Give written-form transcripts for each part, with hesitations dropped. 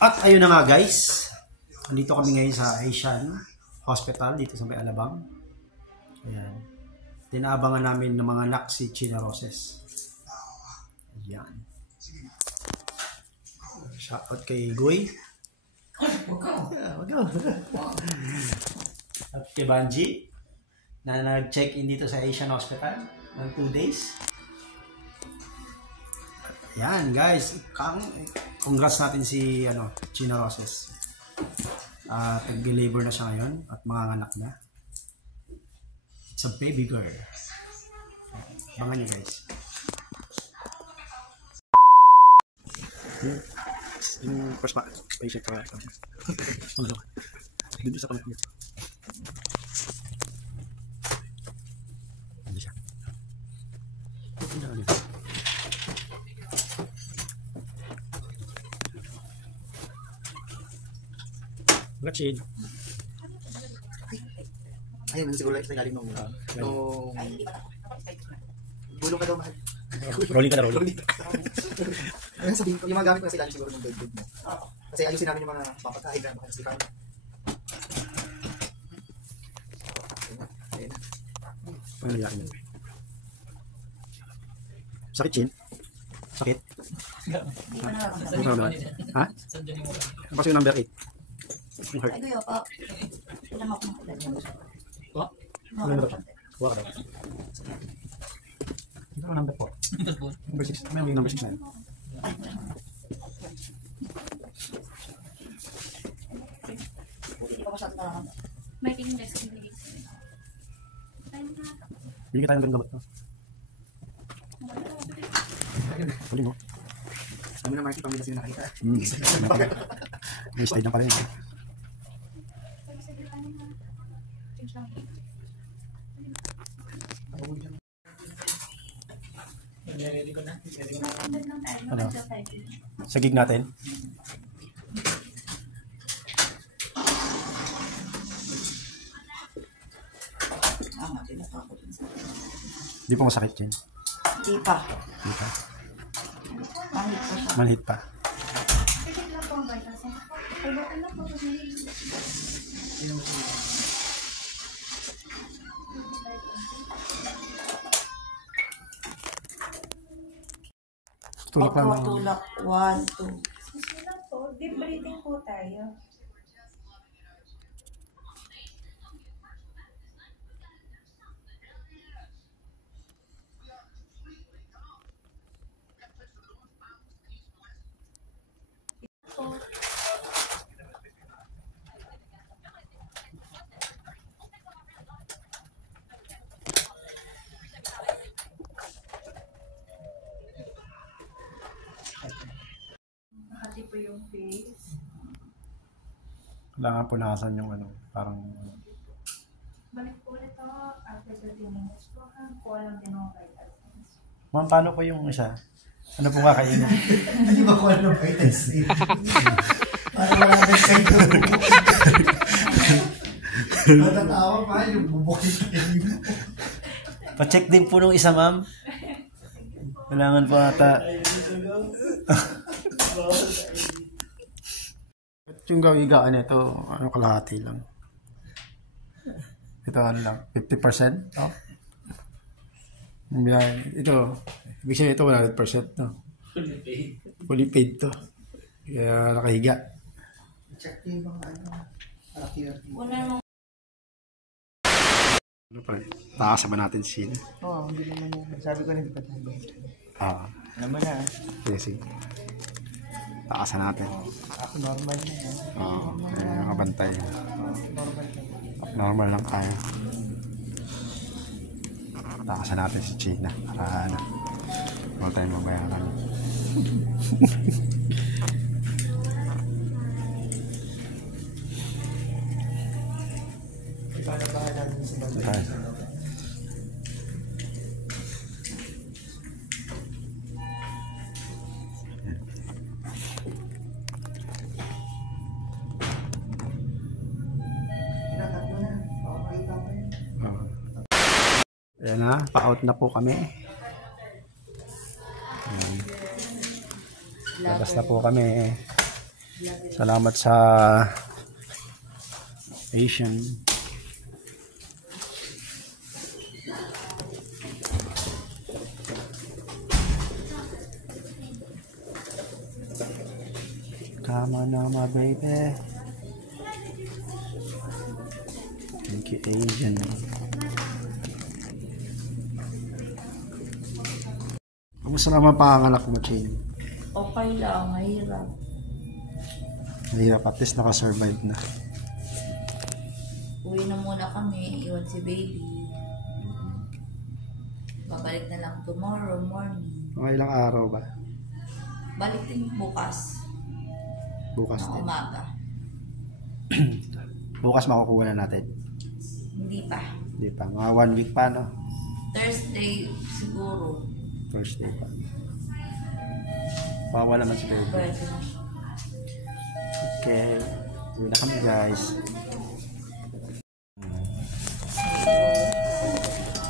At ayun na nga guys, andito kami ngayon sa Asian Hospital dito sa May Alabang. Ayan. Tinaabangan namin ng mga anak si China Roses. Ayan. Shoutout kay Goy. At kay Banji na nag-check-in dito sa Asian Hospital ng 2 days. Ayan guys, congrats natin si China Roses. Nag-deliver na siya ngayon at mga anak na. It's a baby girl. Abangan nyo guys. Yung first patient ko. Dito sa kamay. Hindi siya. Gatsin. Ayun, siguro lang sa galing nung gulong ka daw mahal. Rolling ka na, rolling. Ayun, sabihin ko, yung mga gamit ko na sila siguro ng bed mo. Kasi ayusin namin yung mga papatahin na mga stikan. Ano yan? Sakit, Chin? Sakit? Ha? Kasi yung number 8. Ay, kuya pa. Ilang ako makilala. Oh? Ano ba ito? Kuha ka daw. Ito ang number 4. Number 6. May number 6 na yun. Hindi pa masyadong talaga. May tingin na sa Bigyan tayo ng gamot. Huli mo. Sabi na Marky, pamilya sila nakita. May slide na pala yun. Ano? Sa gig natin? Di pa masakit yun? Di pa. Di pa? Mahit pa siya. Manhit pa? Tulak lang lang. Tulak. 1, 2. Susunod po, deep breathing po tayo. Hati po yung face. Kailangan punasan yung parang... Balik po ulit ako after 30 minutes po. Kuha lang din ako kay Alphonse. Ma'am, paano po yung isa? Ano po kakainin? Hindi ba kung ano vitamins A? Para wala na sa'yo. Matatawa pa yung bubukit kayo. Pa-check din po nung isa, ma'am. Kailangan po ata. At yung gawigaan nito, kalahati lang. Ito lang, 50%. Oh. Ito, ibig sabihin ito 100%. No? Fully paid to. Kaya nakahiga. Check yung mga Ano pa rin? Taas ba natin sila? Oo, hindi naman yan. Sabi ko hindi pa tayo. Naman na. Sige. Taasan natin. Ako normal na yan. Oo, nakabantay. Normal na. Normal lang tayo. Takasan natin si China para wala tayong mabayaran. Ipanabahan natin sa bagay. Tinatatlo na. Pakakita pa yun. Ayan na, pa-out na po kami. Labas na po kami. Salamat sa Asian. Come on now, my baby. Thank you, Asian. Kamusta naman panganak mo, Chin? Okay lang, mahirap. Mahirap, at least nakasurvive na. Uwi na muna kami, iwan si baby. Babalik na lang tomorrow morning. Mga ilang araw ba? Balik din bukas. Bukas Na din. umaga. Bukas makukuha na natin. Hindi pa. Hindi pa. Mga 1 week pa, no? Thursday siguro. First day pa. Wala man si baby. Pwede na siya. Okay. Uwi na kami, guys.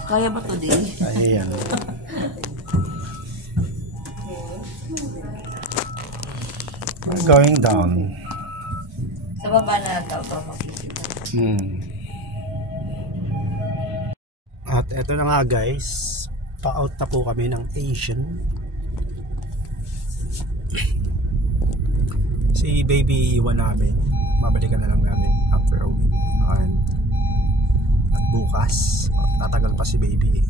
Kaya ba today? Ayan. We're going down. Sa baba na daw pa makikita. At eto na nga, guys. Pa-out na po kami ng Asian. Si baby iwan namin. Mabalikan na lang namin after a week. At bukas, tatagal pa si baby.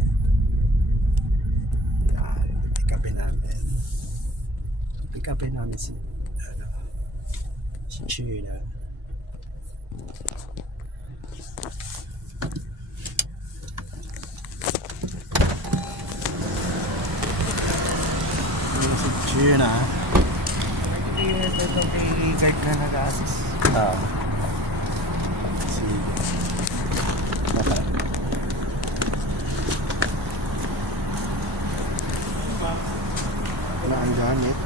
Yan, pick upin namin. Pick upin namin si China. Si China. Ito may guide ka nag-assist. Sige. Baka. Wala ang gamit.